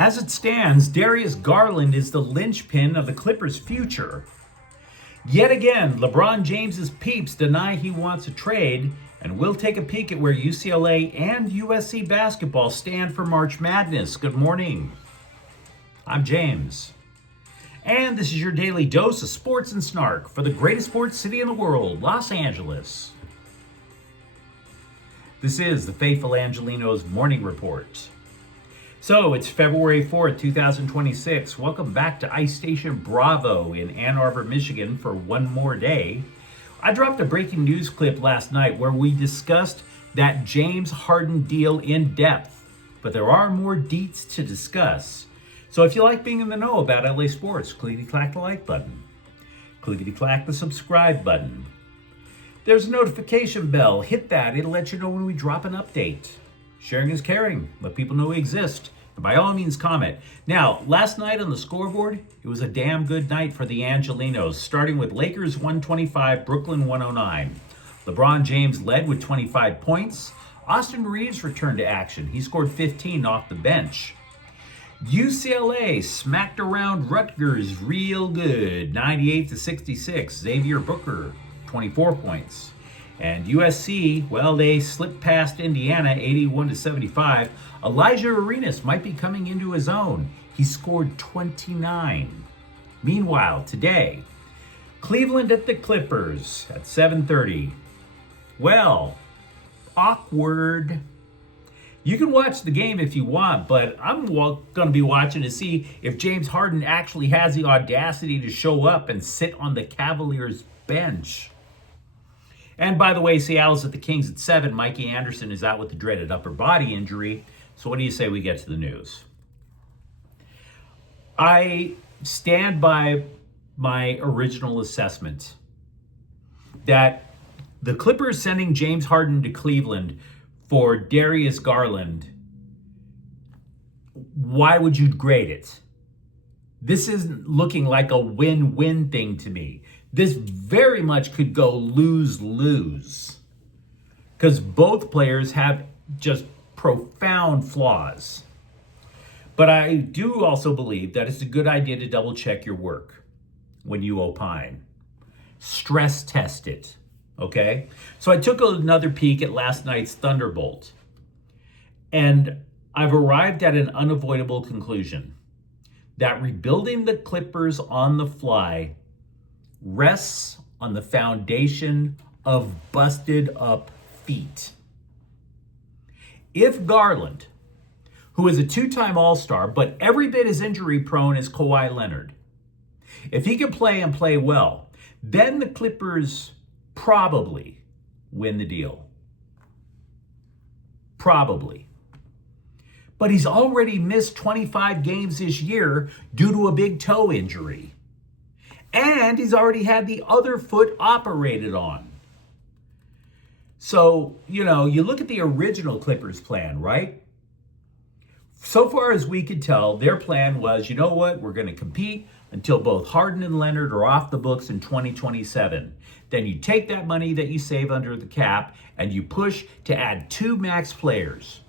As it stands, Darius Garland is the linchpin of the Clippers' future. Yet again, LeBron James's peeps deny he wants a trade, and we'll take a peek at where UCLA and USC basketball stand for March Madness. Good morning. I'm James. And this is your daily dose of sports and snark for the greatest sports city in the world, Los Angeles. This is the faithful Angelenos Morning Report. So it's February 4th, 2026. Welcome back to Ice Station Bravo in Ann Arbor, Michigan for one more day. I dropped a breaking news clip last night where we discussed that James Harden deal in depth, but there are more deets to discuss. So if you like being in the know about LA sports, clickety-clack the like button. Clickety-clack the subscribe button. There's a notification bell. Hit that. It'll let you know when we drop an update. Sharing is caring. Let people know we exist. And by all means, comment. Now, last night on the scoreboard, it was a damn good night for the Angelenos, starting with Lakers 125, Brooklyn 109. LeBron James led with 25 points. Austin Reeves returned to action. He scored 15 off the bench. UCLA smacked around Rutgers real good, 98-66. Xavier Booker, 24 points. And USC, well, they slipped past Indiana, 81-75. Elijah Arenas might be coming into his own. He scored 29. Meanwhile, today, Cleveland at the Clippers at 7:30. Well, awkward. You can watch the game if you want, but I'm going to be watching to see if James Harden actually has the audacity to show up and sit on the Cavaliers bench. And by the way, Seattle's at the Kings at 7. Mikey Anderson is out with the dreaded upper body injury. So what do you say we get to the news? I stand by my original assessment that the Clippers sending James Harden to Cleveland for Darius Garland, why would you grade it? This isn't looking like a win-win thing to me. This very much could go lose-lose because both players have just profound flaws. But I do also believe that it's a good idea to double check your work when you opine. Stress test it, okay? So I took another peek at last night's Thunderbolt, and I've arrived at an unavoidable conclusion that rebuilding the Clippers on the fly rests on the foundation of busted up feet. If Garland, who is a two-time All-Star but every bit as injury prone as Kawhi Leonard, if he can play and play well, then the Clippers probably win the deal. Probably. But he's already missed 25 games this year due to a big toe injury. And he's already had the other foot operated on. So, you look at the original Clippers plan, right? So far as we could tell, their plan was, you know what? We're going to compete until both Harden and Leonard are off the books in 2027. Then you take that money that you save under the cap and you push to add 2 max players.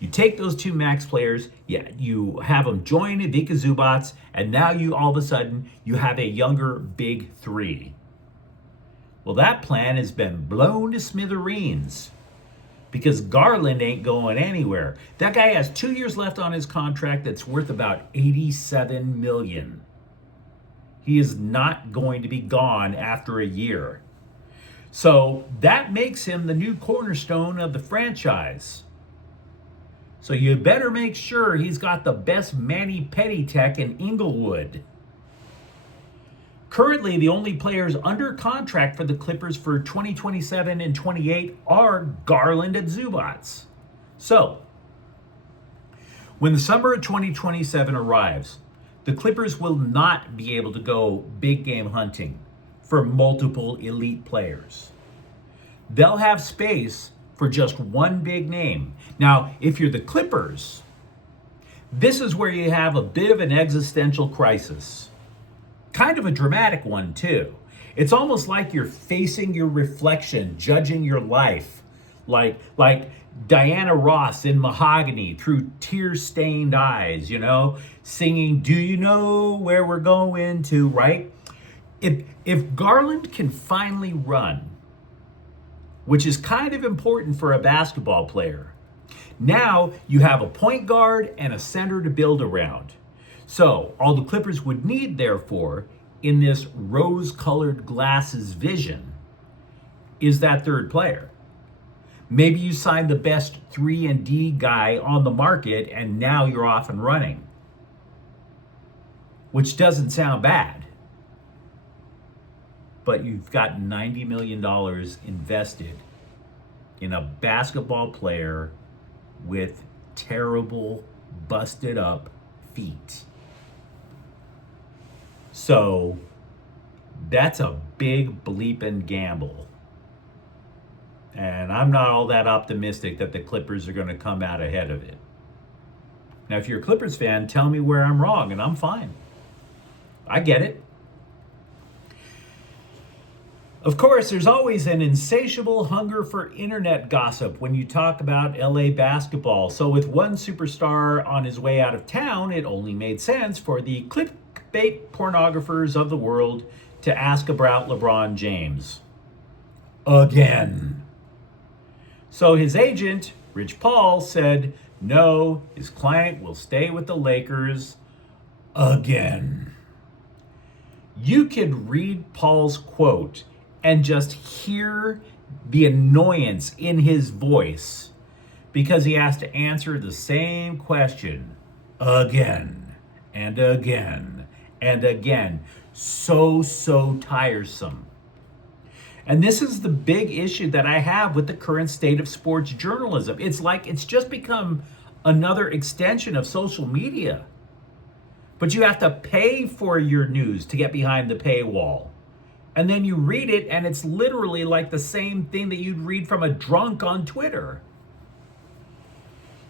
You take those 2 max players, you have them join Ivica Zubac, and now you all of a sudden, you have a younger big 3. Well, that plan has been blown to smithereens because Garland ain't going anywhere. That guy has 2 years left on his contract that's worth about $87 million. He is not going to be gone after a year. So that makes him the new cornerstone of the franchise. So you better make sure he's got the best Manny Petty tech in Inglewood. Currently, the only players under contract for the Clippers for 2027 and 28 are Garland and Zubac. So, when the summer of 2027 arrives, the Clippers will not be able to go big game hunting for multiple elite players. They'll have space for just one big name. Now, if you're the Clippers, this is where you have a bit of an existential crisis. Kind of a dramatic one, too. It's almost like you're facing your reflection, judging your life. Like Diana Ross in Mahogany through tear-stained eyes, singing, "Do you know where we're going to," right? If Garland can finally run, which is kind of important for a basketball player, now you have a point guard and a center to build around. So all the Clippers would need, therefore, in this rose-colored glasses vision, is that third player. Maybe you sign the best 3-and-D guy on the market and now you're off and running, which doesn't sound bad. But you've got $90 million invested in a basketball player with terrible, busted up feet. So that's a big bleeping gamble. And I'm not all that optimistic that the Clippers are going to come out ahead of it. Now, if you're a Clippers fan, tell me where I'm wrong, and I'm fine. I get it. Of course, there's always an insatiable hunger for internet gossip when you talk about LA basketball. So with one superstar on his way out of town, it only made sense for the clickbait pornographers of the world to ask about LeBron James. Again. So his agent, Rich Paul, said no, his client will stay with the Lakers again. You could read Paul's quote and just hear the annoyance in his voice because he has to answer the same question again and again and again. So tiresome. And this is the big issue that I have with the current state of sports journalism. It's like it's just become another extension of social media. But you have to pay for your news to get behind the paywall. And then you read it, and it's literally like the same thing that you'd read from a drunk on Twitter.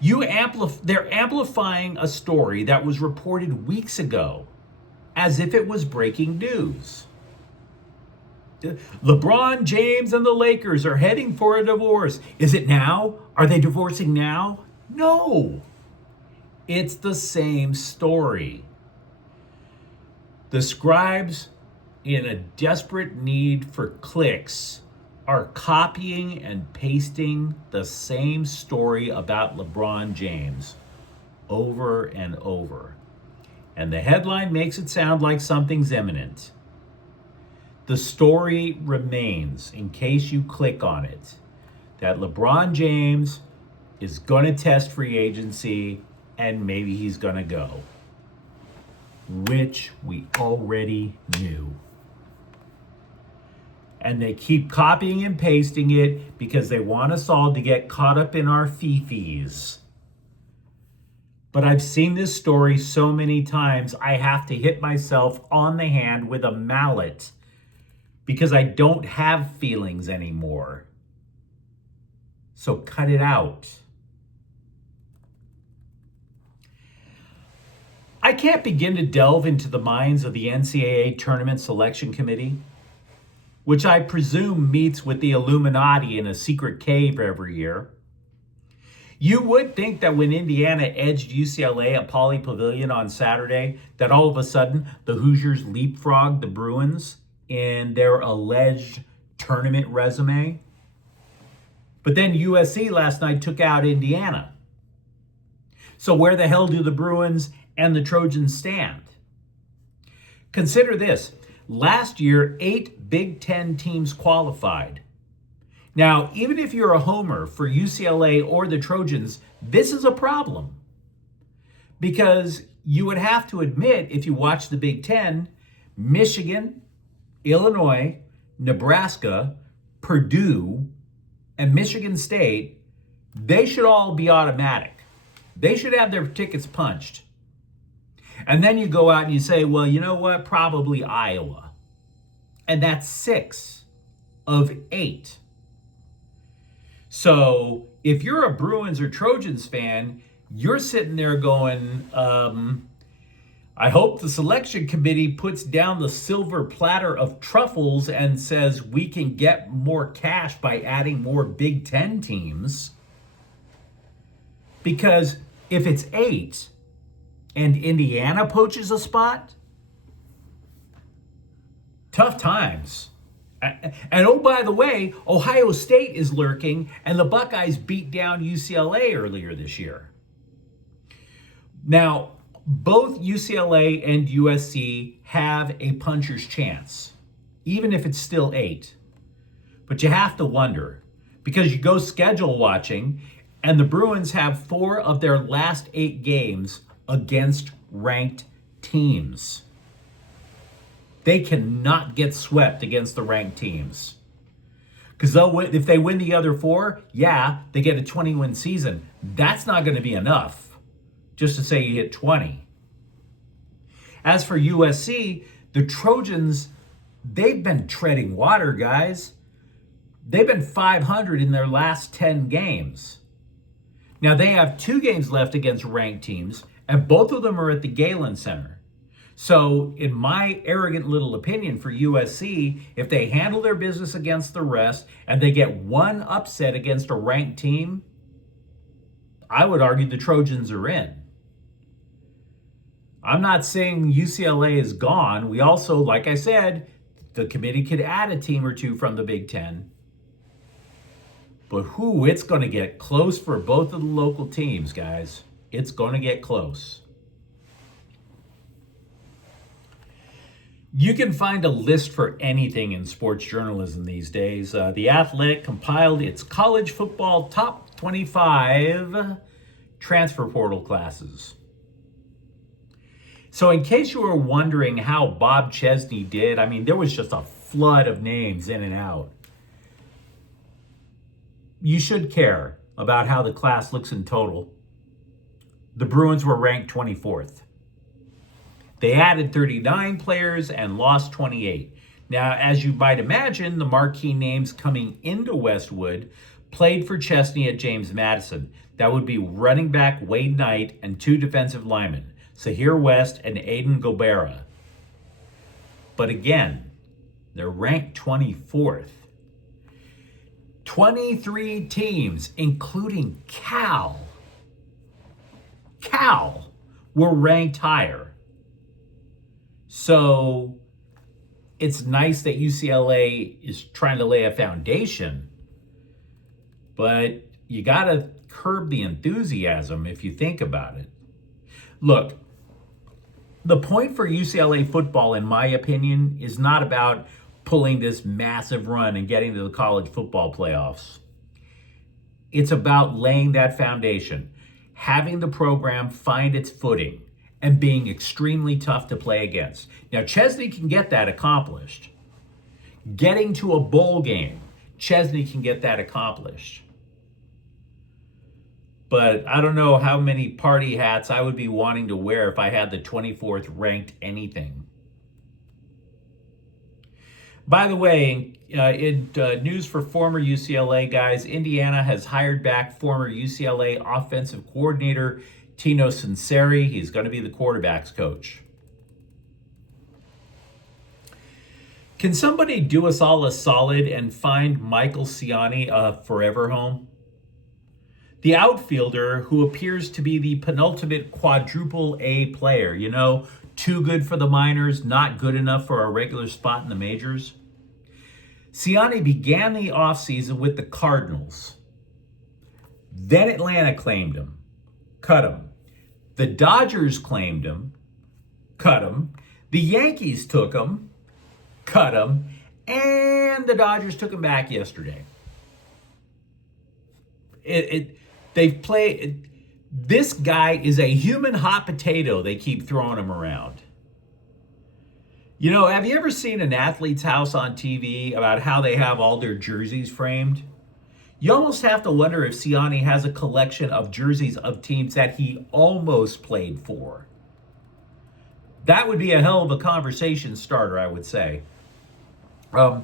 They're amplifying a story that was reported weeks ago as if it was breaking news. LeBron James and the Lakers are heading for a divorce. Is it now? Are they divorcing now? No. It's the same story. The scribes, in a desperate need for clicks, are copying and pasting the same story about LeBron James over and over. And the headline makes it sound like something's imminent. The story remains, in case you click on it, that LeBron James is going to test free agency and maybe he's going to go, which we already knew. And they keep copying and pasting it because they want us all to get caught up in our fifis. But I've seen this story so many times, I have to hit myself on the hand with a mallet because I don't have feelings anymore. So cut it out. I can't begin to delve into the minds of the NCAA Tournament Selection Committee, which I presume meets with the Illuminati in a secret cave every year. You would think that when Indiana edged UCLA at Pauley Pavilion on Saturday, that all of a sudden the Hoosiers leapfrogged the Bruins in their alleged tournament resume. But then USC last night took out Indiana. So where the hell do the Bruins and the Trojans stand? Consider this. Last year, 8 Big Ten teams qualified. Now, even if you're a homer for UCLA or the Trojans, this is a problem. Because you would have to admit, if you watch the Big Ten, Michigan, Illinois, Nebraska, Purdue, and Michigan State, they should all be automatic. They should have their tickets punched. And then you go out and you say, well, you know what? Probably Iowa. And that's 6 of 8. So if you're a Bruins or Trojans fan, you're sitting there going, I hope the selection committee puts down the silver platter of truffles and says we can get more cash by adding more Big Ten teams. Because if it's 8 and Indiana poaches a spot, tough times. And oh, by the way, Ohio State is lurking, and the Buckeyes beat down UCLA earlier this year. Now, both UCLA and USC have a puncher's chance, even if it's still 8. But you have to wonder, because you go schedule watching, and the Bruins have 4 of their last 8 games against ranked teams. They cannot get swept against the ranked teams. Because if they win the other 4, yeah, they get a 20-win season. That's not going to be enough just to say you hit 20. As for USC, the Trojans, they've been treading water, guys. They've been 500 in their last 10 games. Now, they have 2 games left against ranked teams, and both of them are at the Galen Center. So, in my arrogant little opinion for USC, if they handle their business against the rest and they get one upset against a ranked team, I would argue the Trojans are in. I'm not saying UCLA is gone. We also, like I said, the committee could add a team or 2 from the Big Ten. But it's going to get close for both of the local teams, guys. It's going to get close. You can find a list for anything in sports journalism these days. The Athletic compiled its college football top 25 transfer portal classes. So in case you were wondering how Bob Chesney did, I mean, there was just a flood of names in and out. You should care about how the class looks in total. The Bruins were ranked 24th. They added 39 players and lost 28. Now, as you might imagine, the marquee names coming into Westwood played for Chesney at James Madison. That would be running back Wade Knight and 2 defensive linemen, Sahir West and Aiden Gobera. But again, they're ranked 24th. 23 teams, including Cal, were ranked higher. So it's nice that UCLA is trying to lay a foundation, but you got to curb the enthusiasm if you think about it. Look, the point for UCLA football, in my opinion, is not about pulling this massive run and getting to the college football playoffs. It's about laying that foundation, having the program find its footing, and being extremely tough to play against. Now, Chesney can get that accomplished. Getting to a bowl game, Chesney can get that accomplished. But I don't know how many party hats I would be wanting to wear if I had the 24th ranked anything. By the way, in news for former UCLA guys, Indiana has hired back former UCLA offensive coordinator Tino Sunseri. He's going to be the quarterback's coach. Can somebody do us all a solid and find Michael Ciani a forever home? The outfielder who appears to be the penultimate quadruple A player, you know, too good for the minors, not good enough for a regular spot in the majors. Ciani began the offseason with the Cardinals. Then Atlanta claimed him. Cut him. The Dodgers claimed him, cut him. The Yankees took him, cut him. And the Dodgers took him back yesterday. They've played. This guy is a human hot potato. They keep throwing him around. You know, have you ever seen an athlete's house on TV about how they have all their jerseys framed? You almost have to wonder if Ciani has a collection of jerseys of teams that he almost played for. That would be a hell of a conversation starter, I would say. To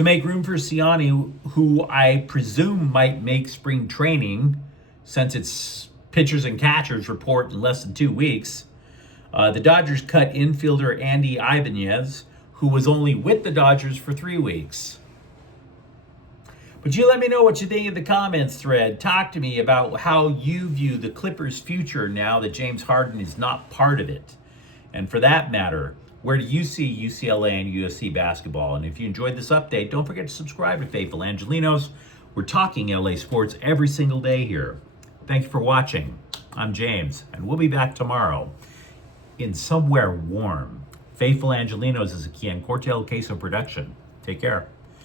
make room for Ciani, who I presume might make spring training, since it's pitchers and catchers report in less than 2 weeks, the Dodgers cut infielder Andy Ibanez, who was only with the Dodgers for 3 weeks. But you let me know what you think in the comments thread. Talk to me about how you view the Clippers' future now that James Harden is not part of it. And for that matter, where do you see UCLA and USC basketball? And if you enjoyed this update, don't forget to subscribe to Faithful Angelenos. We're talking LA sports every single day here. Thank you for watching. I'm James, and we'll be back tomorrow in somewhere warm. Faithful Angelenos is a Kian Cortel Queso production. Take care.